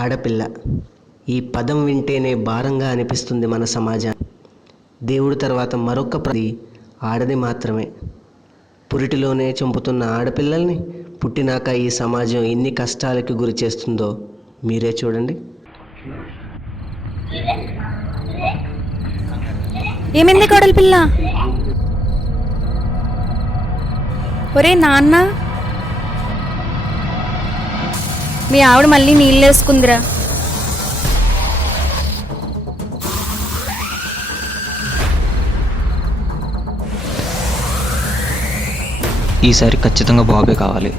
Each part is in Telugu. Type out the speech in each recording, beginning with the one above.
ఆడపిల్ల ఈ పదం వింటేనే భారంగా అనిపిస్తుంది మన సమాజానికి. దేవుడి తర్వాత మరొక ఆడది మాత్రమే. పురిటిలోనే చంపుతున్న ఆడపిల్లల్ని పుట్టినాక ఈ సమాజం ఎన్ని కష్టాలకు గురి చేస్తుందో మీరే చూడండి. ఏమైంది కోడలి పిల్ల? ఒరే నాన్న, మీ ఆవిడ మళ్ళీ నీళ్ళు వేసుకుందిరా. ఈసారి ఖచ్చితంగా బాబే కావాలి.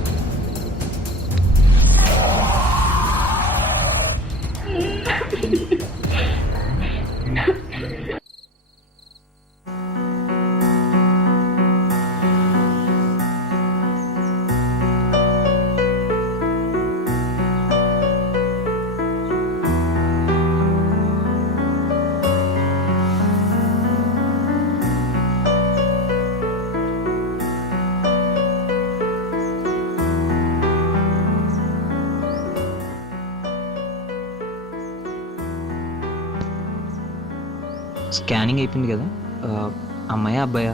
స్కానింగ్ అయిపోయింది కదా, అమ్మాయా అబ్బాయా?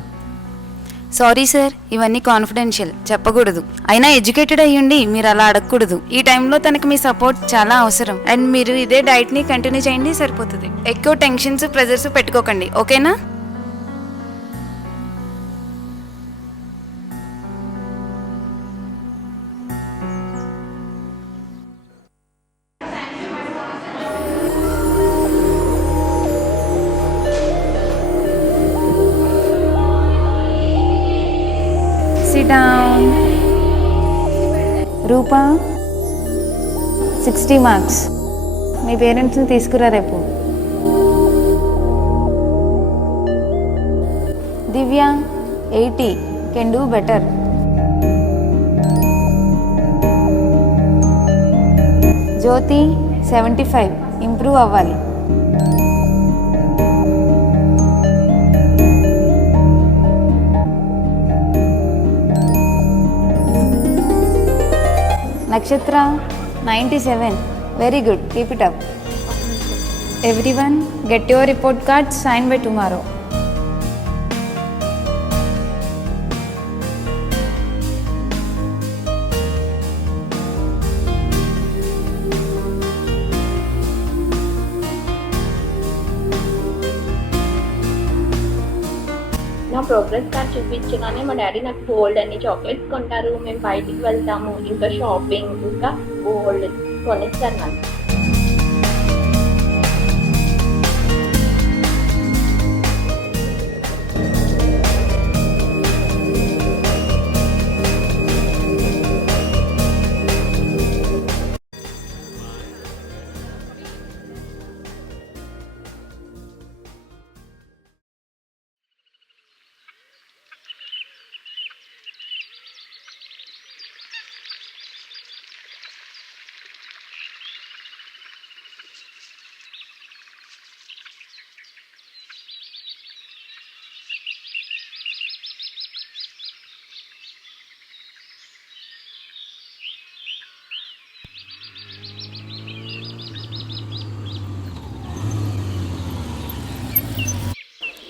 సారీ సార్, ఇవన్నీ కాన్ఫిడెన్షియల్, చెప్పకూడదు. అయినా ఎడ్యుకేటెడ్ అయ్యుండి మీరు అలా అడగకూడదు. ఈ టైంలో తనకి మీ సపోర్ట్ చాలా అవసరం. అండ్ మీరు ఇదే డైట్ని కంటిన్యూ చేయండి, సరిపోతుంది. ఎక్కువ టెన్షన్స్ ప్రెజర్స్ పెట్టుకోకండి, ఓకేనా? Sit down. రూపా, 60 మార్క్స్. మీ పేరెంట్స్ని తీసుకురా రేపు. Divya, 80. Can do better. Jyothi, 75. Improve అవ్వాలి. Nakshatra, 97. Very good, keep it up. Everyone get your report card, sign by tomorrow. నా ప్రోగ్రెస్ కార్డ్ చూపించగానే మా డాడీ నాకు బోల్డ్ అన్ని చాక్లెట్స్ కొంటారు. మేము బయటికి వెళ్తాము, ఇంకా షాపింగ్, ఇంకా బోల్డ్ కొనిస్తారు నాకు.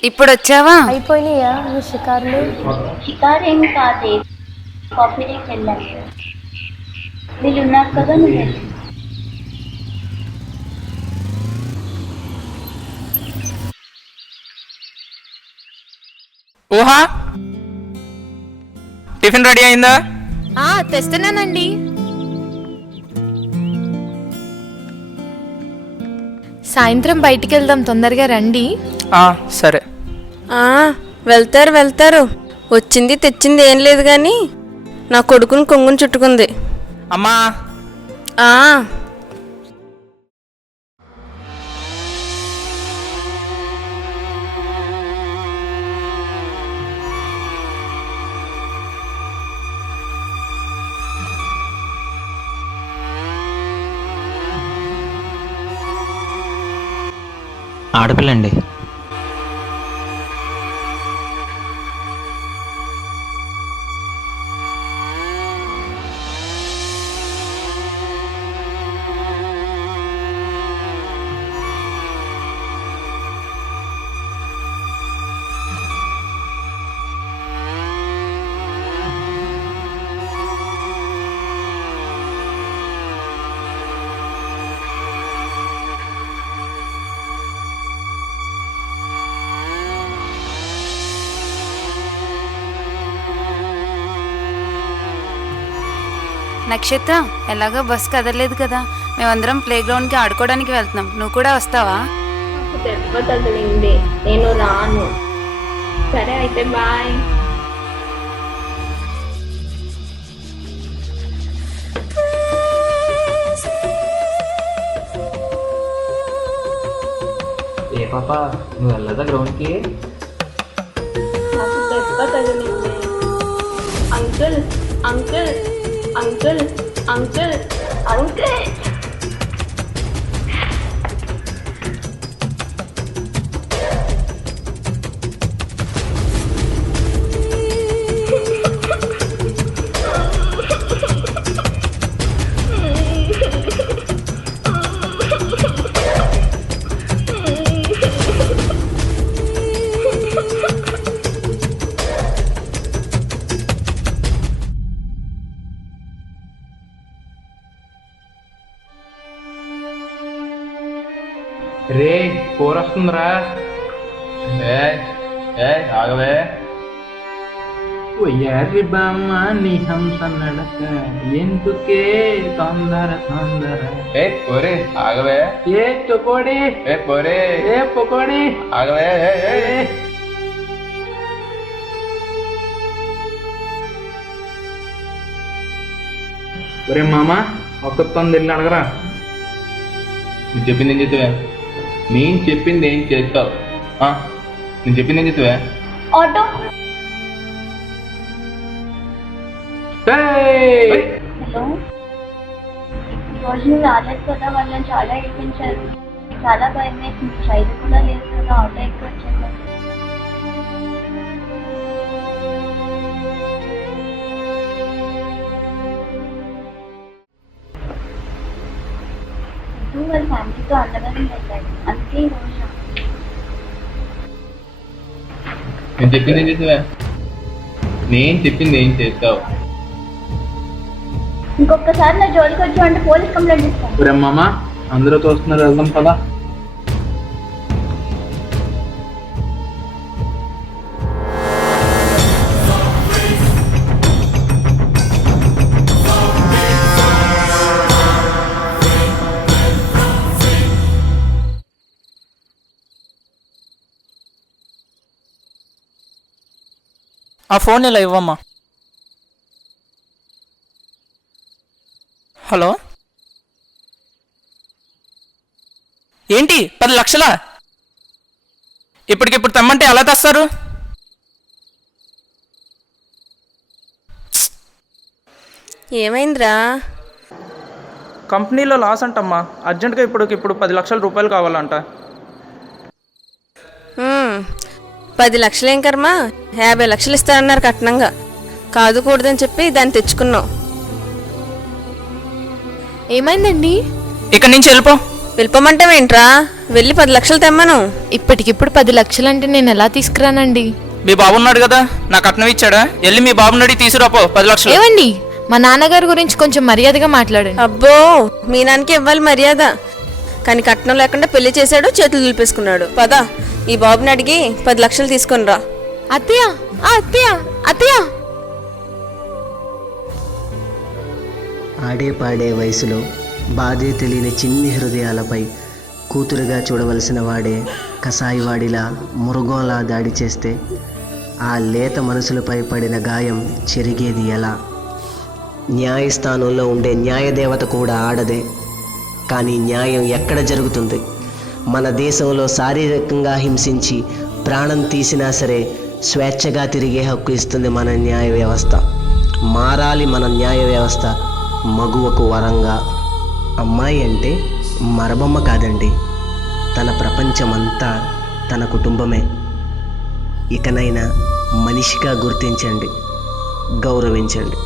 ఇప్పుడు వచ్చావా? అయిపోయినాయా మీ షికార్లు? షికారు ఏం కాదే, కాఫీ డేకి వెళ్ళాలి. వీళ్ళు ఉన్నారు కదా, నువ్వు వెళ్ళి. ఊహా, టిఫిన్ రెడీ అయిందా? తెస్తున్నానండి. సాయంత్రం బయటికి వెళ్దాం, తొందరగా రండి. సరే. వెళ్తారు. వచ్చింది తెచ్చింది ఏం లేదు కానీ నా కొడుకుని కొంగుని చుట్టుకుంది. అమ్మా, ఆడపిల్లండి. నక్షత్ర, ఎలాగో బస్ కదలలేదు కదా, మేమందరం ప్లే గ్రౌండ్కి ఆడుకోవడానికి వెళ్తున్నాం. నువ్వు కూడా వస్తావా? నాకు దెబ్బ తగిలింది, నేను రాను. సరే అయితే బాయ్. ఏ పాప, నువ్వు వెళ్ళదా గ్రౌండ్కి? నాకు దెబ్బ తగిలింది. Uncle uncle uncle uncle uncle. రే, కూర వస్తుందిరా. ఆగవే. ఒయ్యారి బామ్మ నీ హంస నడక, ఎందుకే తొందర తొందర. పోరే ఆగవే. ఏ పకోడి, పోరే ఏ పకోడి, ఆగవే. ఒరే మామ, ఒక్కతొంది వెళ్ళి అడగరా. నువ్వు చెప్పింది ఏం చేస్తావే? నేను చెప్పింది ఏం చేస్తావు? నేను చెప్పింది ఏం చేస్తావే? ఆటో. హలో, ఈరోజు రాలేదు కదా, వాళ్ళని చాలా ఏడిపించారు. చాలా భయం వేసింది. రైలు కూడా లేదు కదా, ఆటో ఎక్కడ వచ్చాను. వాళ్ళ ఫ్యామిలీతో అన్నదానం వెళ్ళాడు, అందుకే ఈరోజు. నేను చెప్పింది ఏం చేస్తావే? నేను చెప్పింది ఏం చేస్తావు? ఇంకొకసారి నా జోలికి వచ్చామంటే పోలీస్ కంప్లైంట్ ఇస్తాను. ఒరే మామ, అందరూ చూస్తున్నారు, వెళ్దాం పదా. ఆ ఫోన్ ఇలా ఇవ్వమ్మా. హలో, ఏంటి 10 లక్షలా? ఇప్పటికిప్పుడు తెమ్మంటే ఎలా తెస్తారు? ఏమైందిరా? కంపెనీలో లాస్ అంటమ్మా. అర్జెంటుగా ఇప్పుడు 10 లక్షల రూపాయలు కావాలంట. 10 లక్షలేం కర్మ, 50 లక్షలు ఇస్తారన్నారు కట్నంగా. కాదు కూడదని చెప్పి దాన్ని తెచ్చుకున్నావు. ఏమైందండి? ఇక్కడి నుంచి వెళ్ళిపో. వెళ్ళిపోమంటావేంట్రా? వెళ్ళి 10 లక్షలు తెమ్మను. ఇప్పటికిప్పుడు 10 లక్షలు అంటే నేను ఎలా తీసుకురానండి? మీ బాబు ఉన్నాడు కదా, నా కట్నం ఇచ్చాడా? వెళ్ళి మీ బాబుని అడిగి తీసుకురాపో 10 లక్షలు. ఏమండి, మా నాన్నగారి గురించి కొంచెం మర్యాదగా మాట్లాడండి. అబ్బో, మీ నాన్నకి ఇవ్వాలి మర్యాద. కానీ కట్నం లేకుండా పెళ్లి చేశాడు, చేతులు దులిపేసుకున్నాడు. పద, ఈ బాబుని అడిగి 10 లక్షలు తీసుకొని రా. అత్తయ్య, అత్తయ్య, అత్తయ్య. ఆడే పాడే వయసులో బాధే తెలియని చిన్ని హృదయాలపై కూతురుగా చూడవలసిన వాడే కసాయివాడిలా మృగంలా దాడి చేస్తే ఆ లేత మనసులపై పడిన గాయం చెరిగేది ఎలా? న్యాయస్థానంలో ఉండే న్యాయదేవత కూడా ఆడదే. కానీ న్యాయం ఎక్కడ జరుగుతుంది? మన దేశంలో శారీరకంగా హింసించి ప్రాణం తీసినా సరే స్వేచ్ఛగా తిరిగే హక్కు ఇస్తుంది మన న్యాయ వ్యవస్థ. మారాలి మన న్యాయ వ్యవస్థ మగువకు వరంగా. అమ్మాయి అంటే మరబొమ్మ కాదండి, తన ప్రపంచమంతా తన కుటుంబమే. ఇకనైనా మనిషిగా గుర్తించండి, గౌరవించండి.